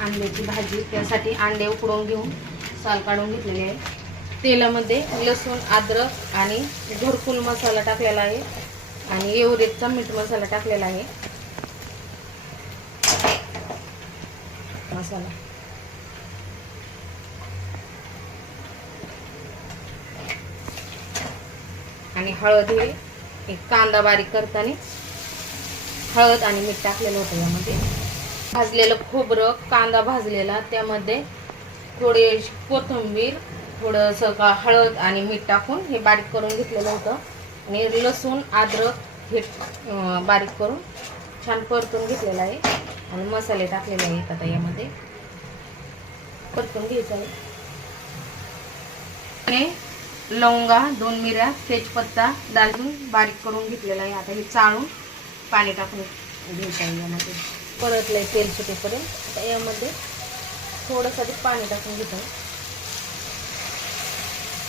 अंड्याची भाजी त्यासाठी अंडे उकडून घेऊन साल काढून घेतलेले आहे. तेलामध्ये लसूण अद्रक आणि घरकुल मसाला टाकलेला आहे. आणि एवरेजचा मीठ मसाला टाकलेला आहे. मसाला. आणि हळद हे एक कांदा बारीक करताना हळद आणि मीठ टाकलेलं होतं यामध्ये. भाजलेलं खोबरं कांदा भाजलेला त्यामध्ये थोडे कोथिंबीर थोडंसं का हळद आणि मीठ टाकून हे बारीक करून घेतलेलं होतं. आणि लसूण अद्रक हे बारीक करून छान परतून घेतलेलं आहे. आणि मसाले टाकलेले आहेत आता यामध्ये. परतून घ्यायचं आहे. आणि लवंगा दोन मिऱ्या तेजपत्ता दालचिनी बारीक करून घेतलेला आहे. आता हे चाळून पाणी टाकून घ्यायचं आहे यामध्ये. परतलंय तेल सुटेपर्यंत. आता यामध्ये थोडंसं ते पाणी टाकून घेतो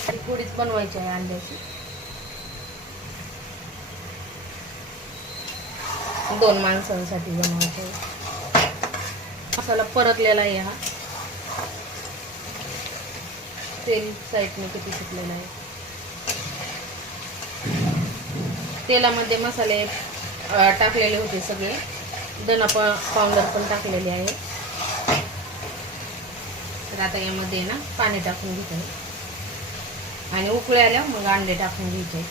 ही पोळीच बनवायची आहे अंड्याची दोन माणसांसाठी बनवायचं आहे. मसाला परतलेला आहे हा. तेल साईडने किती सुटलेलं आहे. तेलामध्ये मसाले टाकलेले होते सगळे. धना पा पावडर पण टाकलेली आहे. तर आता यामध्ये ना पाणी टाकून घेते आहे आणि उकळ्याला मग अंडे टाकून घ्यायचे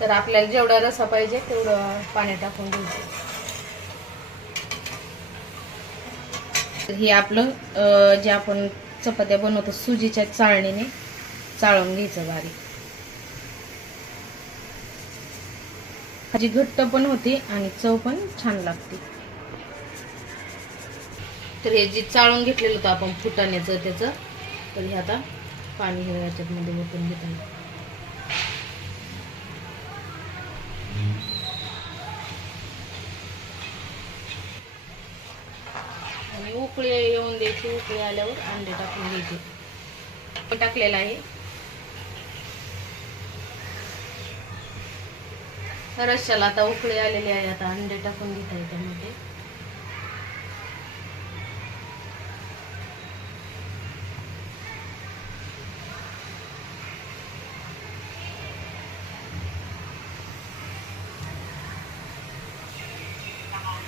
तर आपल्याला जेवढा रसा पाहिजे तेवढं पाणी टाकून घ्यायचं तर हे आपलं जे आपण चपात्या बनवतो सुजीच्या चाळणीने चाळून घ्यायचं बारीक. भाजी घट्ट पण होते आणि चव पण छान लागते. तर हे जे चाळून घेतलेलं होतं आपण फुटाण्याचं त्याचं तर हे आता पाणी हे याच्यामध्ये ओतून घेत आणि उकळी येऊन द्यायची उकळी आल्यावर अंडे टाकून घ्यायचे. टाकलेलं आहे. रश्याला आता उकळी आलेली आहे आता अंडे टाकून घेत आहे त्यामध्ये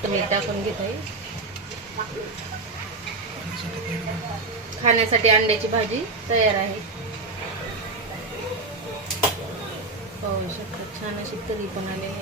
तुम्ही टाकून घेत आहे खाण्यासाठी अंड्याची भाजी तयार आहे. पाहू शकता. छान अशी तरी पण आले